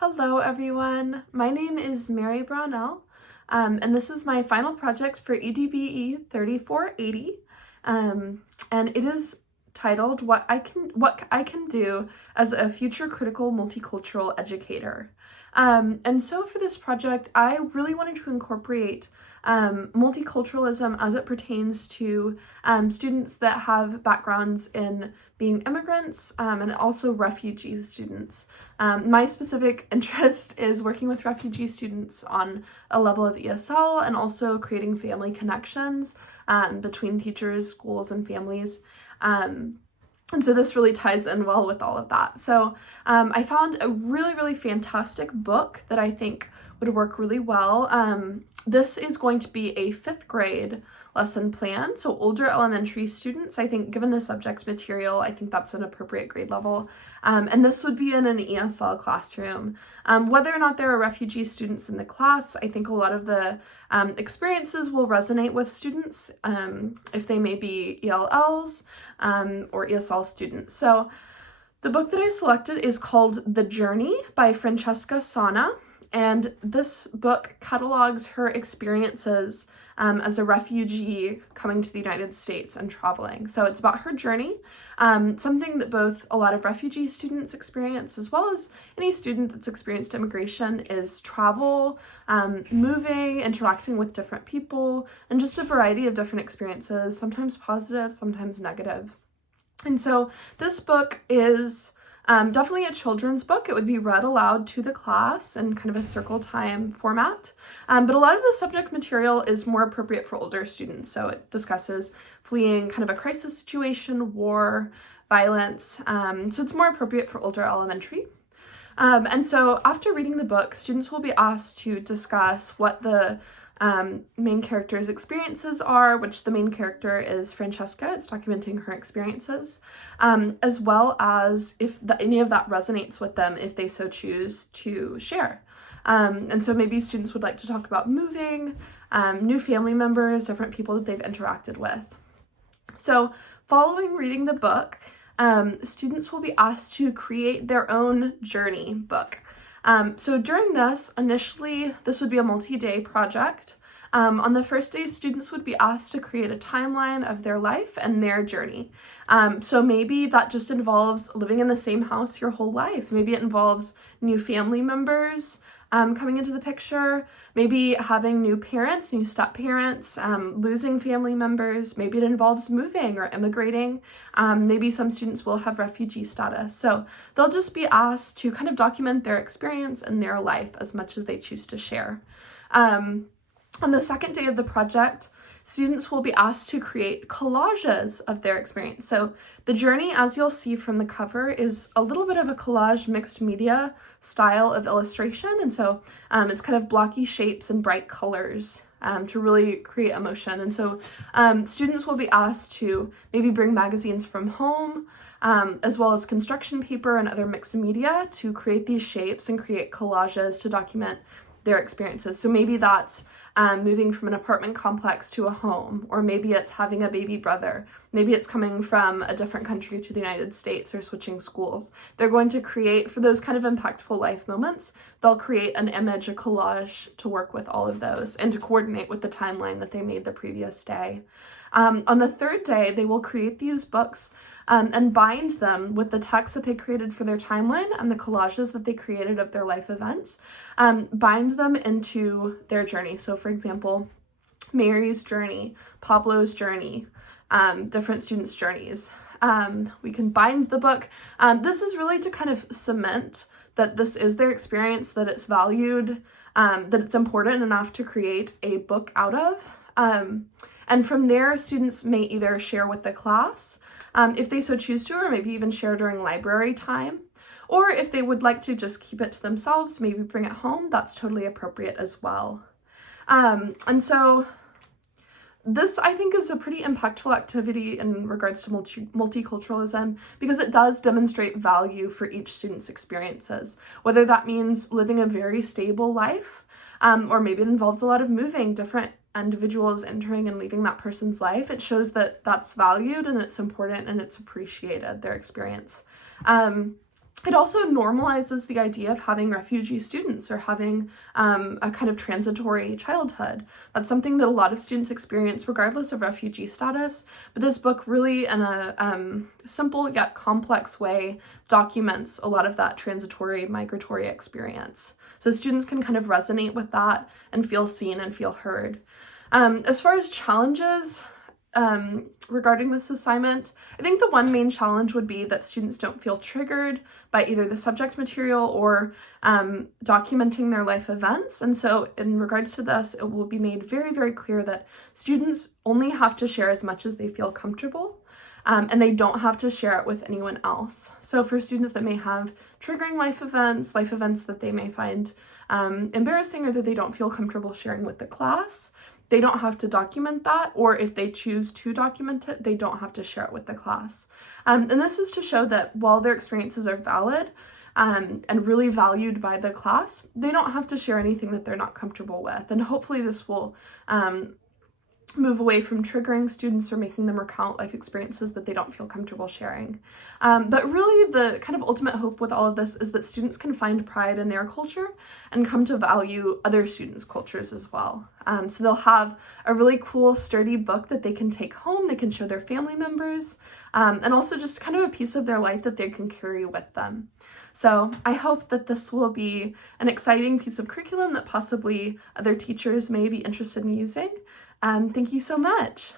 Hello everyone, my name is Mary Brownell, and this is my final project for EDBE 3480, and it is titled What I Can Do as a Future Critical Multicultural Educator. And so for this project, I really wanted to incorporate multiculturalism as it pertains to students that have backgrounds in being immigrants and also refugee students. My specific interest is working with refugee students on a level of ESL and also creating family connections between teachers, schools, and families. And so this really ties in well with all of that. So I found a really fantastic book that I think would work really well. This is going to be a 5th grade lesson plan, so older elementary students. I think given the subject material, I think that's an appropriate grade level. And this would be in an ESL classroom. Whether or not there are refugee students in the class, I think a lot of the experiences will resonate with students if they may be ELLs or ESL students. So the book that I selected is called The Journey by Francesca Sana. And this book catalogs her experiences as a refugee coming to the United States and traveling. So it's about her journey, something that both a lot of refugee students experience as well as any student that's experienced immigration is travel, moving, interacting with different people, and just a variety of different experiences, sometimes positive, sometimes negative. And so this book is definitely a children's book. It would be read aloud to the class in kind of a circle time format. But a lot of the subject material is more appropriate for older students. So it discusses fleeing kind of a crisis situation, war, violence. So it's more appropriate for older elementary. And so after reading the book, students will be asked to discuss what the main character's experiences are, which the main character is Francesca. It's documenting her experiences, as well as if any of that resonates with them, if they so choose to share. And so maybe students would like to talk about moving, new family members, different people that they've interacted with. So following reading the book, students will be asked to create their own journey book. So during this, initially, this would be a multi-day project. On the first day, students would be asked to create a timeline of their life and their journey. So maybe that just involves living in the same house your whole life. Maybe it involves new family members coming into the picture, maybe having new parents, new step-parents, losing family members. Maybe it involves moving or immigrating. Maybe some students will have refugee status. So they'll just be asked to kind of document their experience and their life as much as they choose to share. On the second day of the project, students will be asked to create collages of their experience. So the journey, as you'll see from the cover, is a little bit of a collage mixed media style of illustration. And so it's kind of blocky shapes and bright colors to really create emotion. And so students will be asked to maybe bring magazines from home, as well as construction paper and other mixed media to create these shapes and create collages to document their experiences. So maybe that's moving from an apartment complex to a home, or maybe it's having a baby brother. Maybe it's coming from a different country to the United States or switching schools. They're going to create, for those kind of impactful life moments, they'll create an image, a collage to work with all of those and to coordinate with the timeline that they made the previous day. On the third day, they will create these books and bind them with the text that they created for their timeline and the collages that they created of their life events, bind them into their journey. So for example, Mary's journey, Pablo's journey, different students' journeys. We can bind the book. This is really to kind of cement that this is their experience, that it's valued, that it's important enough to create a book out of. And from there, students may either share with the class, if they so choose to, or maybe even share during library time. Or if they would like to just keep it to themselves, maybe bring it home, that's totally appropriate as well. And so this, I think, is a pretty impactful activity in regards to multiculturalism because it does demonstrate value for each student's experiences, whether that means living a very stable life, or maybe it involves a lot of moving, different individuals entering and leaving that person's life. It shows that that's valued and it's important and it's appreciated, their experience. It also normalizes the idea of having refugee students or having a kind of transitory childhood. That's something that a lot of students experience regardless of refugee status, but this book really, in a simple yet complex way, documents a lot of that transitory migratory experience. So students can kind of resonate with that and feel seen and feel heard. As far as challenges, regarding this assignment, I think the one main challenge would be that students don't feel triggered by either the subject material or documenting their life events. And so in regards to this, it will be made very, very clear that students only have to share as much as they feel comfortable, and they don't have to share it with anyone else. So for students that may have triggering life events that they may find embarrassing or that they don't feel comfortable sharing with the class, they don't have to document that, or if they choose to document it, they don't have to share it with the class. And this is to show that while their experiences are valid and really valued by the class, they don't have to share anything that they're not comfortable with. And hopefully this will move away from triggering students or making them recount life experiences that they don't feel comfortable sharing. But really the kind of ultimate hope with all of this is that students can find pride in their culture and come to value other students' cultures as well. So they'll have a really cool, sturdy book that they can take home, they can show their family members, and also just kind of a piece of their life that they can carry with them. So I hope that this will be an exciting piece of curriculum that possibly other teachers may be interested in using. Thank you so much.